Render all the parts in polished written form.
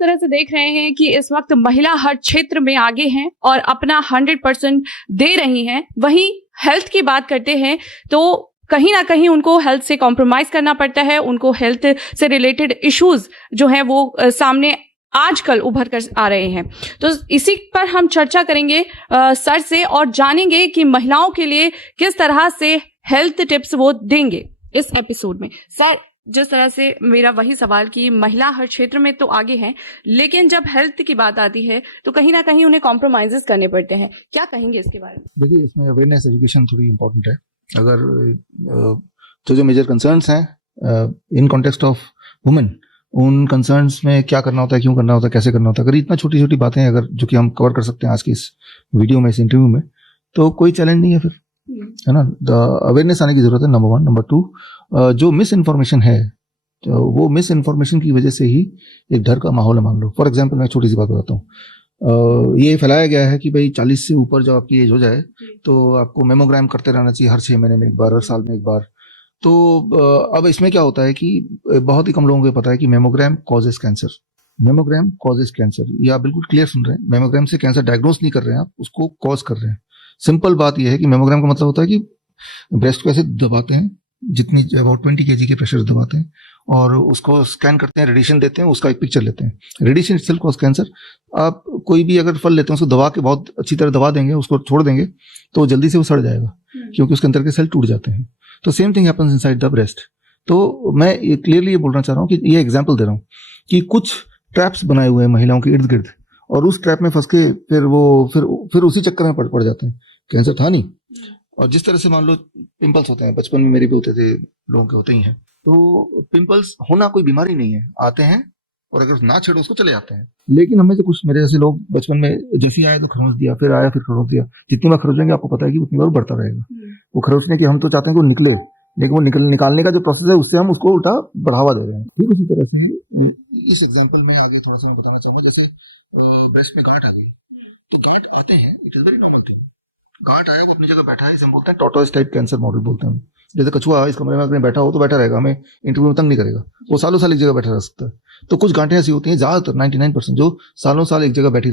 तरह से देख रहे हैं कि इस वक्त महिला हर क्षेत्र में आगे हैं और अपना 100% दे रही हैं। वहीं हेल्थ की बात करते हैं तो कहीं ना कहीं उनको हेल्थ से कॉम्प्रोमाइज करना पड़ता है, उनको हेल्थ से रिलेटेड इश्यूज जो हैं वो सामने आजकल उभर कर आ रहे हैं। तो इसी पर हम चर्चा करेंगे सर से और जानेंगे कि महिलाओं के लिए किस तरह से हेल्थ टिप्स वो देंगे इस एपिसोड में। सर, जिस तरह से मेरा वही सवाल कि महिला हर क्षेत्र में तो आगे हैं, लेकिन जब हेल्थ की बात आती है तो कहीं ना कहीं उन्हें कॉम्प्रोमाइजेस करने पड़ते हैं, क्या कहेंगे इसके बारे में? देखिए, इसमें अवेयरनेस एजुकेशन थोड़ी इंपॉर्टेंट है। अगर जो मेजर कंसर्न्स हैं इन कॉन्टेक्स्ट ऑफ वुमेन, उन कंसर्न्स में क्या करना होता है, क्यों करना होता है, कैसे करना होता है, अगर इतना छोटी छोटी बातें अगर जो कि हम कवर कर सकते हैं आज की इस वीडियो में, इस इंटरव्यू में, तो कोई चैलेंज नहीं है फिर, है ना। अवेयरनेस आने की जरूरत है, नंबर 1। नंबर 2, जो मिस इन्फॉर्मेशन है, तो वो मिस इन्फॉर्मेशन की वजह से ही एक डर का माहौल है। मान लो फॉर एग्जाम्पल मैं छोटी सी बात बताता हूँ। ये फैलाया गया है कि भाई 40 से ऊपर जब आपकी एज हो जाए तो आपको मेमोग्राम करते रहना चाहिए, हर 6 महीने में एक बार, हर साल में एक बार। तो अब इसमें क्या होता है कि बहुत ही कम लोगों को पता है कि mammogram causes cancer. Mammogram causes cancer, ये आप बिल्कुल क्लियर सुन रहे हैं। मेमोग्राम से कैंसर डायग्नोस नहीं कर रहे हैं आप, उसको कॉज कर रहे हैं। सिंपल बात यह है कि मेमोग्राम का मतलब होता है कि ब्रेस्ट को ऐसे दबाते हैं, जितनी अबाउट 20 kg के प्रेशर दबाते हैं और उसको स्कैन करते हैं, रेडिएशन देते हैं, उसका एक पिक्चर लेते हैं। Radiation itself cause cancer. आप कोई भी अगर फल लेते हैं, उसको दबा के बहुत अच्छी तरह दबा देंगे, उसको छोड़ देंगे तो जल्दी से वो सड़ जाएगा, क्योंकि उसके अंदर के सेल टूट जाते हैं। तो same thing happens inside the breast. तो मैं क्लियरली ये बोलना चाह रहा हूँ कि ये एग्जाम्पल दे रहा हूँ कि कुछ ट्रैप्स बनाए हुए हैं महिलाओं के इर्द गिर्द, और उस ट्रैप में फंस के फिर उसी चक्कर में पड़ जाते हैं। कैंसर था नहीं। और जिस तरह से मान लो पिंपल्स होते हैं, बचपन में मेरे भी होते थे, लोगों के होते ही हैं, तो पिंपल्स होना कोई बीमारी नहीं है, आते हैं और अगर ना छेड़ो उसको चले जाते हैं। लेकिन हमें से कुछ मेरे जैसे लोग बचपन में जैसे आए तो खरोंच दिया, फिर आया फिर खरोंच दिया। जितनी बार खरोचेंगे आपको पता है कि उतनी बार बढ़ता रहेगा। वो खरोचने की हम तो चाहते हैं कि वो निकले, लेकिन वो निकालने का जो प्रोसेस है उससे हम उसको उल्टा बढ़ावा दे रहे हैं। ठीक उसी तरह से इस एग्जाम्पल में आगे थोड़ा सा मैं बताना चाहूंगा। जैसे ब्रेस्ट में गांठ आ गई, तो गांठ आते हैं, it is very normal thing. गांठ आया, वो अपनी जगह बैठा है, इसे हम बोलते हैं टॉर्टोइस टाइप कैंसर मॉडल बोलते हैं। जैसे कछुआ इस कमरे में अगर बैठा हो तो बैठा रहेगा, हमें इंटरव्यू में तंग नहीं करेगा, वो सालों साल एक जगह बैठा रह सकता है। तो कुछ गांठें ऐसी होती हैं, ज्यादातर 99% जो सालों साल एक जगह बैठी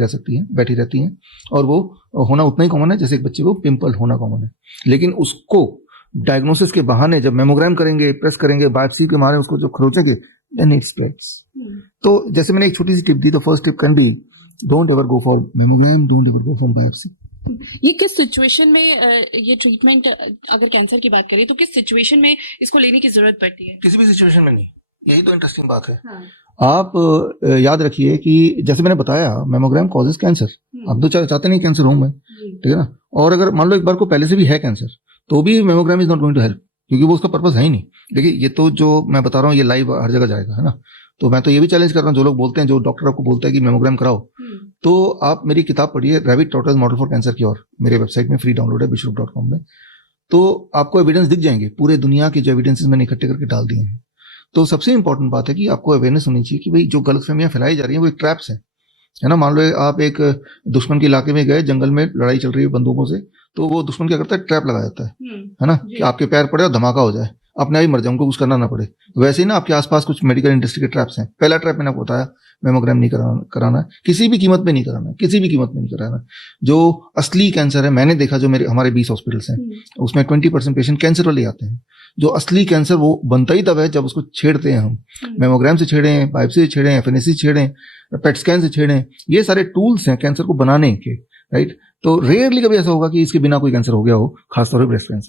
रहती हैं, और वो होना उतना ही कॉमन है जैसे एक बच्चे को पिंपल होना कॉमन है। लेकिन उसको डायग्नोसिस के बहाने जब मेमोग्राम करेंगे, प्रेस करेंगे, बायोप्सी के मारे उसको जो खरोचेंगे, देन इट स्प्रेड्स। तो जैसे मैंने एक छोटी सी टिप दी, तो first tip can be don't ever go for mammogram, don't ever go for biopsy. ये किस सिचुएशन में ये ट्रीटमेंट, अगर कैंसर की बात करें तो किस सिचुएशन में इसको लेने की जरूरत पड़ती है? किसी भी सिचुएशन में नहीं, यही तो इंटरेस्टिंग बात है। हाँ। आप याद रखिए कि जैसे मैंने बताया, मेमोग्राम कॉजेस कैंसर। आप तो चाहते नहीं कैंसर हो मैं, ठीक है ना। और अगर मान लो एक बार को पहले से भी है कैंसर, तो भी mammogram is not going to help, क्योंकि वो उसका पर्पस है ही नहीं। देखिए, ये तो जो मैं बता रहा हूँ ये लाइव हर जगह जाएगा, है ना। तो मैं तो ये भी चैलेंज कर रहा हूँ, जो लोग बोलते हैं, जो डॉक्टर आपको बोलता है कि मेमोग्राम कराओ, तो आप मेरी किताब पढ़िए, rabbit tortoise model for cancer cure, मेरे वेबसाइट में फ्री डाउनलोड है, bishop.com में। तो आपको एविडेंस दिख जाएंगे, पूरे दुनिया के जो एविडेंसेस मैंने इकट्ठे करके डाल दिए हैं। तो सबसे इंपॉर्टेंट बात है कि आपको अवेयरनेस होनी चाहिए कि भाई जो गलतफहमियां फैलाई जा रही हैं वो एक ट्रैप्स है ना। मान लो आप एक दुश्मन के इलाके में गए, जंगल में लड़ाई चल रही है बंदूकों से, तो वो दुश्मन क्या करता है, ट्रैप लगा देता है ना, कि आपके पैर पड़े और धमाका हो जाए, अपने आप ही मर जाए, उनको कुछ करना ना पड़े। वैसे ही ना आपके आसपास कुछ मेडिकल इंडस्ट्री के ट्रैप्स हैं। पहला ट्रैप मैंने आपको बताया, मेमोग्राम नहीं कराना है, किसी भी कीमत पे नहीं कराना है, किसी भी कीमत में नहीं कराना है। जो असली कैंसर है, मैंने देखा जो हमारे 20 हॉस्पिटल्स हैं, उसमें 20% पेशेंट कैंसर वाले आते हैं। जो असली कैंसर वो बनता ही तब है जब उसको छेड़ते हैं हम। मेमोग्राम से छेड़ें, बायोप्सी से छेड़ें, एफएनएसी से छेड़ें, पेट स्कैन से छेड़ें, ये सारे टूल्स हैं कैंसर को बनाने के, राइट। तो रेयरली कभी ऐसा होगा कि इसके बिना कोई कैंसर हो गया हो, खासतौर पर ब्रेस्ट कैंसर।